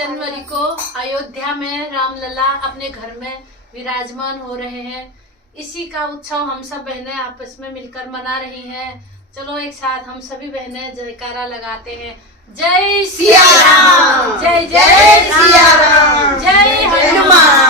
जनवरी को अयोध्या में रामलला अपने घर में विराजमान हो रहे हैं। इसी का उत्सव हम सब बहनें आपस में मिलकर मना रही हैं। चलो एक साथ हम सभी बहनें जयकारा लगाते हैं। जय सिया राम, जय जय सिया राम, जय हनुमान।